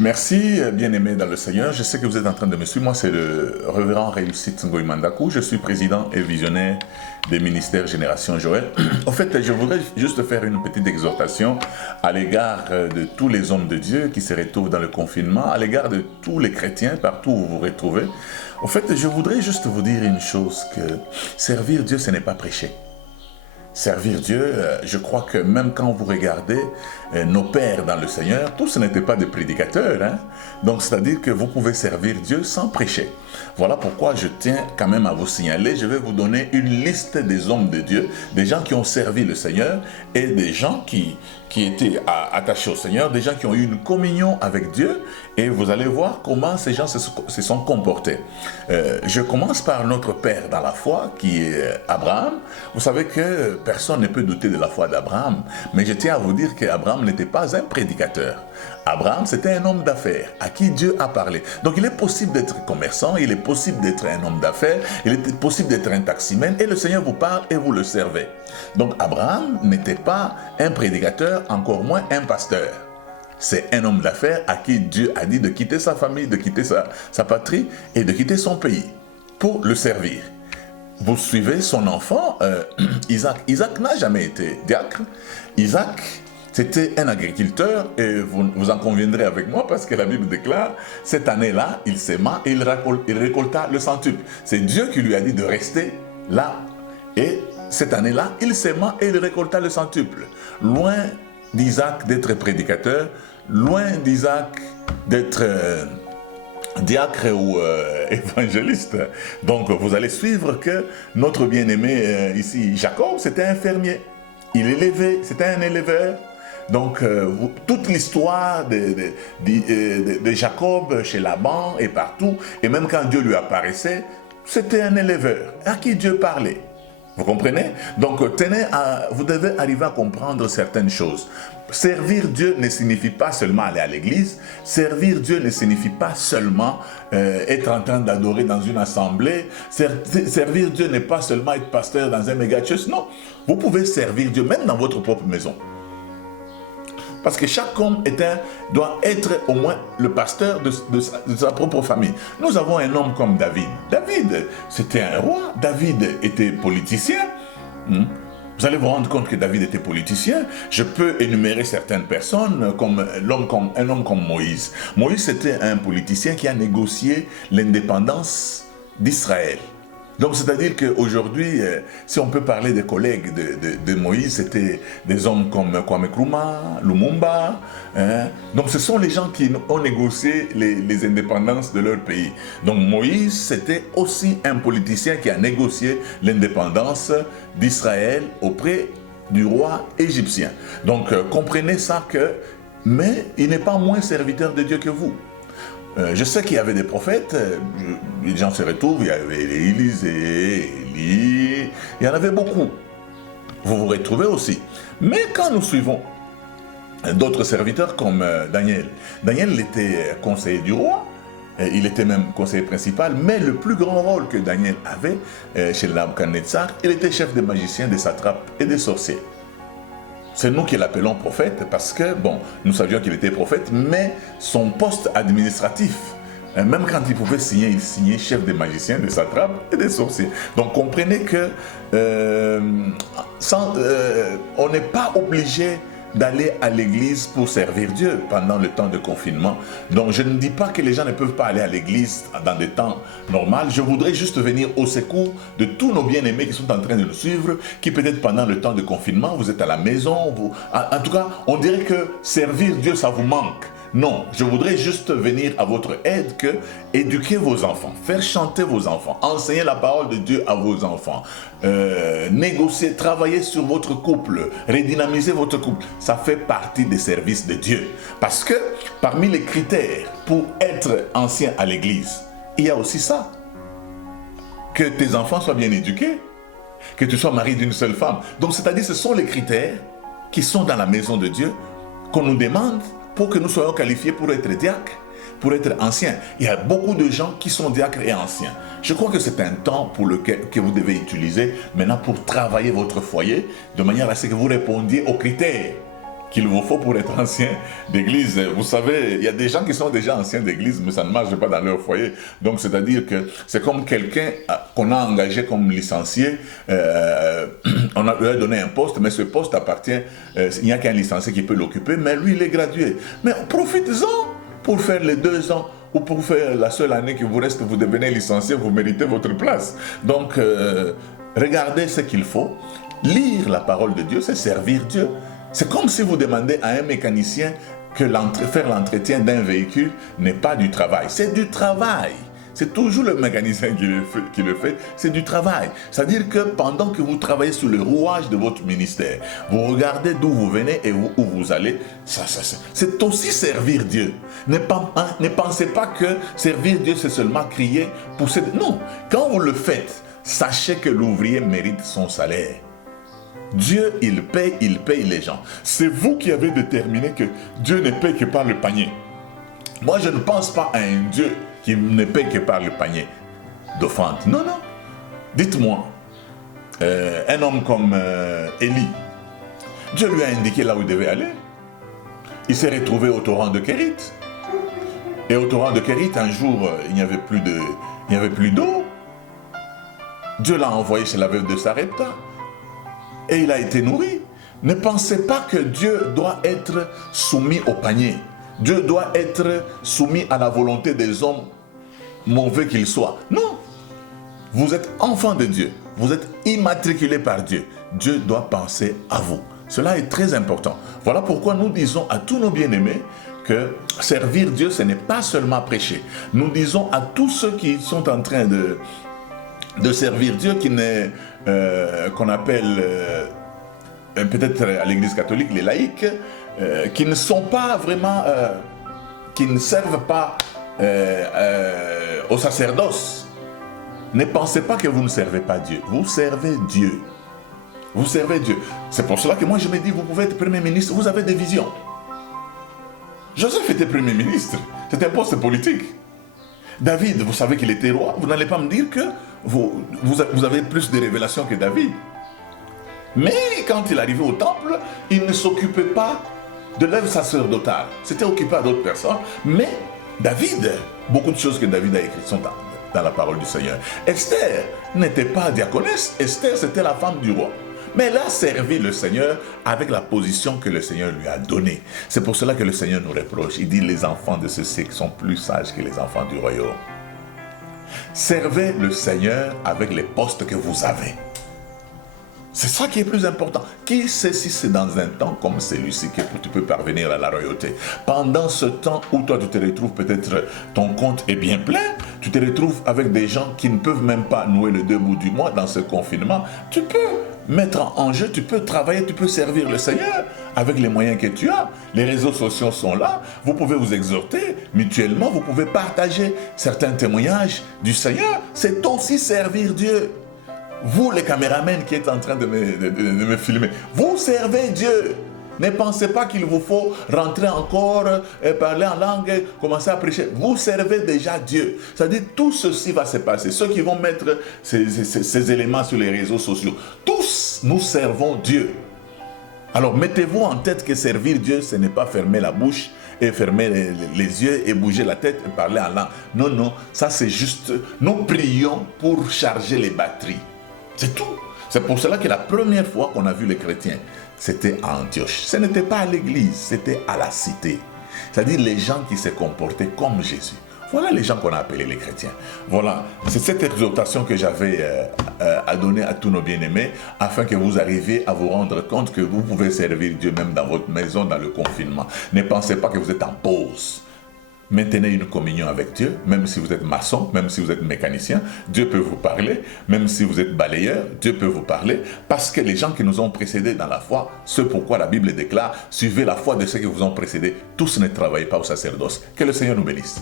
Merci, bien-aimé dans le Seigneur. Je sais que vous êtes en train de me suivre. Moi, c'est le révérend Réussite Ngoï Mandakou. Je suis président et visionnaire des ministères Génération Joël. En fait, je voudrais juste faire une petite exhortation à l'égard de tous les hommes de Dieu qui se retrouvent dans le confinement, à l'égard de tous les chrétiens, partout où vous vous retrouvez. En fait, je voudrais juste vous dire une chose, que servir Dieu, ce n'est pas prêcher. Servir Dieu, je crois que même quand vous regardez nos pères dans le Seigneur, tous n'étaient pas des prédicateurs. Hein? Donc, c'est-à-dire que vous pouvez servir Dieu sans prêcher. Voilà pourquoi je tiens quand même à vous signaler, je vais vous donner une liste des hommes de Dieu, des gens qui ont servi le Seigneur et des gens qui étaient attachés au Seigneur, des gens qui ont eu une communion avec Dieu, et vous allez voir comment ces gens se sont comportés. Je commence par notre père dans la foi, qui est Abraham. Vous savez que personne ne peut douter de la foi d'Abraham, mais je tiens à vous dire qu'Abraham n'était pas un prédicateur. Abraham, c'était un homme d'affaires à qui Dieu a parlé. Donc il est possible d'être commerçant, il est possible d'être un homme d'affaires, il est possible d'être un taximène, et le Seigneur vous parle et vous le servez. Donc Abraham n'était pas un prédicateur, encore moins un pasteur. C'est un homme d'affaires à qui Dieu a dit de quitter sa famille, de quitter sa patrie et de quitter son pays pour le servir. Vous suivez son enfant, Isaac. Isaac n'a jamais été diacre. Isaac, c'était un agriculteur, et vous en conviendrez avec moi parce que la Bible déclare, cette année-là, il s'aima et il récolta le centuple. C'est Dieu qui lui a dit de rester là. Et cette année-là, il s'aima et il récolta le centuple. Loin d'Isaac d'être prédicateur, loin d'Isaac d'être diacre ou évangéliste. Donc vous allez suivre que notre bien-aimé ici, Jacob, c'était un fermier. Il élevait, c'était un éleveur. Donc toute l'histoire de Jacob chez Laban et partout, et même quand Dieu lui apparaissait, c'était un éleveur à qui Dieu parlait. Vous comprenez? Donc, vous devez arriver à comprendre certaines choses. Servir Dieu ne signifie pas seulement aller à l'église. Servir Dieu ne signifie pas seulement être en train d'adorer dans une assemblée. Servir Dieu n'est pas seulement être pasteur dans un méga church. Non, vous pouvez servir Dieu même dans votre propre maison. Parce que chaque homme doit être au moins le pasteur de sa propre famille. Nous avons un homme comme David. David, c'était un roi. David était politicien. Vous allez vous rendre compte que David était politicien. Je peux énumérer certaines personnes comme un homme comme Moïse. Moïse, c'était un politicien qui a négocié l'indépendance d'Israël. Donc, c'est-à-dire qu'aujourd'hui, si on peut parler des collègues de Moïse, c'était des hommes comme Kwame Nkrumah, Lumumba. Hein? Donc, ce sont les gens qui ont négocié les indépendances de leur pays. Donc, Moïse, c'était aussi un politicien qui a négocié l'indépendance d'Israël auprès du roi égyptien. Donc, comprenez ça mais il n'est pas moins serviteur de Dieu que vous. Je sais qu'il y avait des prophètes, les gens se retrouvent, il y avait Élisée, Élie, il y en avait beaucoup. Vous vous retrouvez aussi. Mais quand nous suivons d'autres serviteurs comme Daniel, Daniel était conseiller du roi, il était même conseiller principal, mais le plus grand rôle que Daniel avait chez Nabuchodonosor, il était chef des magiciens, des satrapes et des sorciers. C'est nous qui l'appelons prophète parce que, nous savions qu'il était prophète, mais son poste administratif, même quand il pouvait signer, il signait chef des magiciens, des satrapes et des sorciers. Donc comprenez que on n'est pas obligé d'aller à l'église pour servir Dieu pendant le temps de confinement. Donc je ne dis pas que les gens ne peuvent pas aller à l'église dans des temps normaux. Je voudrais juste venir au secours de tous nos bien-aimés qui sont en train de nous suivre, qui peut-être pendant le temps de confinement, vous êtes à la maison. En tout cas, on dirait que servir Dieu, ça vous manque. Non, je voudrais juste venir à votre aide éduquer vos enfants, faire chanter vos enfants, enseigner la parole de Dieu à vos enfants, négocier, travailler sur votre couple, redynamiser votre couple. Ça fait partie des services de Dieu. Parce que parmi les critères pour être ancien à l'église, il y a aussi ça. Que tes enfants soient bien éduqués, que tu sois marié d'une seule femme. Donc c'est-à-dire ce sont les critères qui sont dans la maison de Dieu qu'on nous demande pour que nous soyons qualifiés pour être diacres, pour être anciens. Il y a beaucoup de gens qui sont diacres et anciens. Je crois que c'est un temps que vous devez utiliser maintenant pour travailler votre foyer de manière à ce que vous répondiez aux critères qu'il vous faut pour être ancien d'église. Vous savez, il y a des gens qui sont déjà anciens d'église, mais ça ne marche pas dans leur foyer. Donc, c'est-à-dire que c'est comme quelqu'un qu'on a engagé comme licencié. On lui a donné un poste, mais ce poste appartient, il n'y a qu'un licencié qui peut l'occuper, mais lui, il est gradué. Mais profitez-en pour faire les 2 ans ou pour faire la seule année qui vous reste, vous devenez licencié, vous méritez votre place. Donc, regardez ce qu'il faut. Lire la parole de Dieu, c'est servir Dieu. C'est comme si vous demandez à un mécanicien que faire l'entretien d'un véhicule n'est pas du travail. C'est du travail. C'est toujours le mécanicien qui le fait, c'est du travail. C'est-à-dire que pendant que vous travaillez sur le rouage de votre ministère, vous regardez d'où vous venez et où vous allez, c'est aussi servir Dieu. Ne pensez pas que servir Dieu, c'est seulement crier, pousser. Non, quand vous le faites, sachez que l'ouvrier mérite son salaire. Dieu, il paye les gens. C'est vous qui avez déterminé que Dieu ne paye que par le panier. Moi, je ne pense pas à un Dieu qui ne paye que par le panier d'offrande. Non, non. Dites-moi, un homme comme Élie, Dieu lui a indiqué là où il devait aller. Il s'est retrouvé au torrent de Kérit. Et au torrent de Kérit, un jour, il n'y avait plus d'eau. Dieu l'a envoyé chez la veuve de Sarepta. Et il a été nourri. Ne pensez pas que Dieu doit être soumis au panier. Dieu doit être soumis à la volonté des hommes, mauvais qu'ils soient. Non. Vous êtes enfant de Dieu. Vous êtes immatriculé par Dieu. Dieu doit penser à vous. Cela est très important. Voilà pourquoi nous disons à tous nos bien-aimés que servir Dieu, ce n'est pas seulement prêcher. Nous disons à tous ceux qui sont en train de servir Dieu, qu'on appelle peut-être à l'Église catholique les laïcs, qui ne sont pas vraiment, qui ne servent pas au sacerdoce. Ne pensez pas que vous ne servez pas Dieu. Vous servez Dieu. Vous servez Dieu. C'est pour cela que moi je me dis, vous pouvez être Premier ministre, vous avez des visions. Joseph était Premier ministre. C'est un poste politique. David, vous savez qu'il était roi. Vous n'allez pas me dire que vous avez plus de révélations que David. Mais quand il arrivait au temple, il ne s'occupait pas de l'œuvre sacerdotale. C'était occupé à d'autres personnes. Mais David, beaucoup de choses que David a écrites sont dans la parole du Seigneur. Esther n'était pas diaconesse. Esther, c'était la femme du roi. Mais elle a servi le Seigneur avec la position que le Seigneur lui a donnée. C'est pour cela que le Seigneur nous reproche. Il dit, les enfants de ce siècle sont plus sages que les enfants du royaume. Servez le Seigneur avec les postes que vous avez. C'est ça qui est plus important. Qui sait si c'est dans un temps comme celui-ci que tu peux parvenir à la royauté? Pendant ce temps où toi tu te retrouves, peut-être ton compte est bien plein, tu te retrouves avec des gens qui ne peuvent même pas nouer le 2 bouts du mois dans ce confinement, tu peux mettre en jeu, tu peux travailler, tu peux servir le Seigneur avec les moyens que tu as. Les réseaux sociaux sont là, vous pouvez vous exhorter mutuellement, vous pouvez partager certains témoignages du Seigneur. C'est aussi servir Dieu. Vous, les caméramans qui êtes en train de me filmer, vous servez Dieu. Ne pensez pas qu'il vous faut rentrer encore, parler en langue, commencer à prêcher. Vous servez déjà Dieu. C'est-à-dire tout ceci va se passer. Ceux qui vont mettre ces éléments sur les réseaux sociaux, tous nous servons Dieu. Alors mettez-vous en tête que servir Dieu, ce n'est pas fermer la bouche et fermer les yeux et bouger la tête et parler en langue. Non, non, ça c'est juste, nous prions pour charger les batteries. C'est tout. C'est pour cela que la première fois qu'on a vu les chrétiens, c'était à Antioche. Ce n'était pas à l'église, c'était à la cité. C'est-à-dire les gens qui se comportaient comme Jésus. Voilà les gens qu'on a appelés les chrétiens. Voilà, c'est cette exhortation que j'avais à donner à tous nos bien-aimés, afin que vous arriviez à vous rendre compte que vous pouvez servir Dieu même dans votre maison, dans le confinement. Ne pensez pas que vous êtes en pause. Maintenez une communion avec Dieu, même si vous êtes maçon, même si vous êtes mécanicien, Dieu peut vous parler, même si vous êtes balayeur, Dieu peut vous parler, parce que les gens qui nous ont précédés dans la foi, ce pourquoi la Bible déclare, suivez la foi de ceux qui vous ont précédés, tous ne travaillent pas au sacerdoce. Que le Seigneur nous bénisse.